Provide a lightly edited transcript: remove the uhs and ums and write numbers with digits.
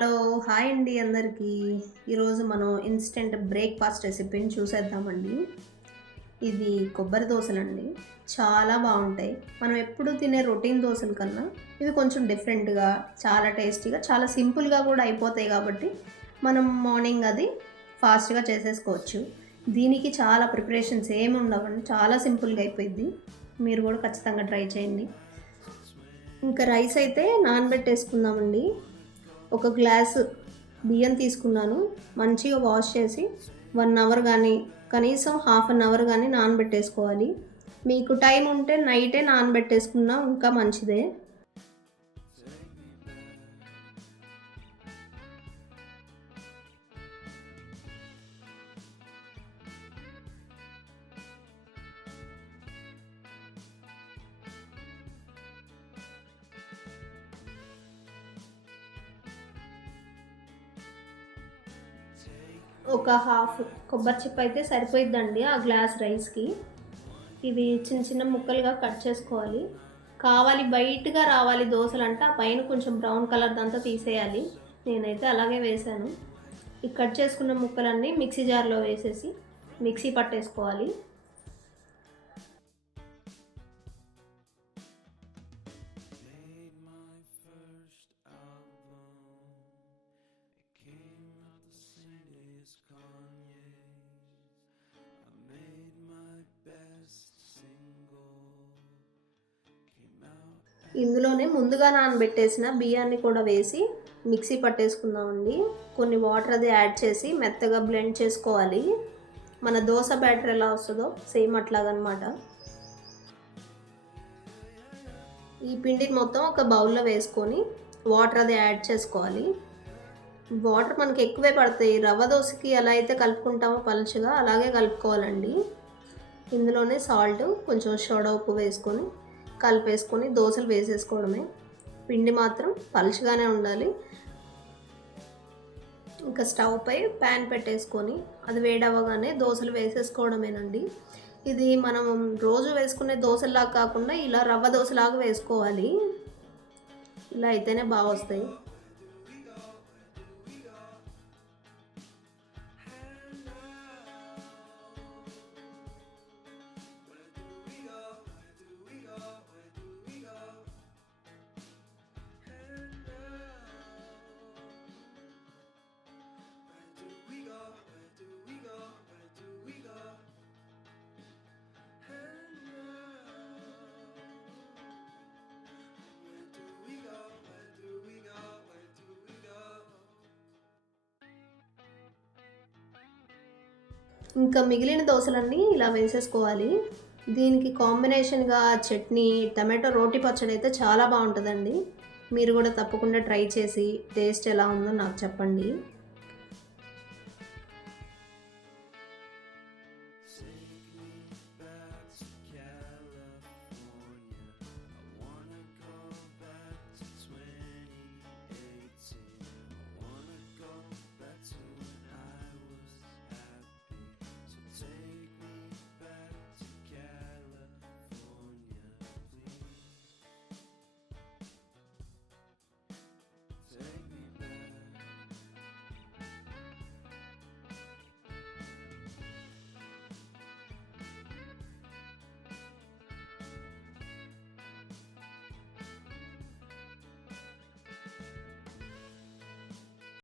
Hello! Hi అండి అందరికీ. ఈరోజు మనం ఇన్‌స్టంట్ బ్రేక్‌ఫాస్ట్ రెసిపీని చూసేద్దామండి. ఇది కొబ్బరి దోసలండి. చాలా బావుంటాయి. మనం ఎప్పుడు తినే రొటీన్ దోసల కన్నా ఇవి కొంచెం డిఫరెంట్‌గా, చాలా టేస్టీగా, చాలా సింపుల్‌గా కూడా అయిపోతాయి కాబట్టి మనం మార్నింగ్ అది ఫాస్ట్‌గా చేసేసుకోవచ్చు. దీనికి చాలా ప్రిపరేషన్స్ ఏమి ఉండవండి. చాలా సింపుల్‌గా అయిపోయిద్ది. మీరు కూడా ఖచ్చితంగా ట్రై చేయండి. ఇంకా రైస్ అయితే నానబెట్టేసుకుందామండి. ఒక గ్లాసు బియ్యం తీసుకున్నాను. మంచిగా వాష్ చేసి 1 అవర్ గానీ, కనీసం హాఫ్ అన్ అవర్ గానీ నానబెట్టేసుకోవాలి. మీకు టైం ఉంటే నైటే నానబెట్టేసుకున్నా ఇంకా మంచిదే. ఒక హాఫ్ కొబ్బరి చిప్ప అయితే సరిపోయిద్దండి ఆ గ్లాస్ రైస్‌కి. ఇవి చిన్న చిన్న ముక్కలుగా కట్ చేసుకోవాలి. కావాలి బయటగా రావాలి దోసలంటే ఆ పైన కొంచెం బ్రౌన్ కలర్‌దంతా తీసేయాలి. నేనైతే అలాగే వేశాను. ఈ కట్ చేసుకున్న ముక్కలన్నీ మిక్సీ జార్‌లో వేసేసి మిక్సీ పట్టేసుకోవాలి. ఇందులోనే ముందుగా నానబెట్టేసిన బియ్యాన్ని కూడా వేసి మిక్సీ పట్టేసుకుందామండి. కొన్ని వాటర్ అది యాడ్ చేసి మెత్తగా బ్లెండ్ చేసుకోవాలి. మన దోస బ్యాటర్ ఎలా వస్తుందో సేమ్ అట్లాగనమాట. ఈ పిండిని మొత్తం ఒక బౌల్‌లో వేసుకొని వాటర్ అది యాడ్ చేసుకోవాలి. వాటర్ మనకి ఎక్కువే పడతాయి. రవ్వ దోసకి ఎలా అయితే కలుపుకుంటామో పలుచగా అలాగే కలుపుకోవాలండి. ఇందులోనే సాల్ట్, కొంచెం సోడా ఉప్పు వేసుకొని కలిపేసుకొని దోసలు వేసేసుకోవడమే. పిండి మాత్రం పలుచగానే ఉండాలి. ఇంకా స్టవ్ పై ప్యాన్ పెట్టేసుకొని అది వేడవ్వగానే దోసలు వేసేసుకోవడమేనండి. ఇది మనం రోజు వేసుకునే దోసల్లాగా కాకుండా ఇలా రవ్వ దోసలాగా వేసుకోవాలి. ఇలా అయితేనే బాగొస్తాయి. ఇంకా మిగిలిన దోసలన్నీ ఇలా వేసేసుకోవాలి. దీనికి కాంబినేషన్‌గా చట్నీ, టమాటో రోటి పచ్చడి అయితే చాలా బావుంటదండి. మీరు కూడా తప్పకుండా ట్రై చేసి టేస్ట్ ఎలా ఉందో నాకు చెప్పండి.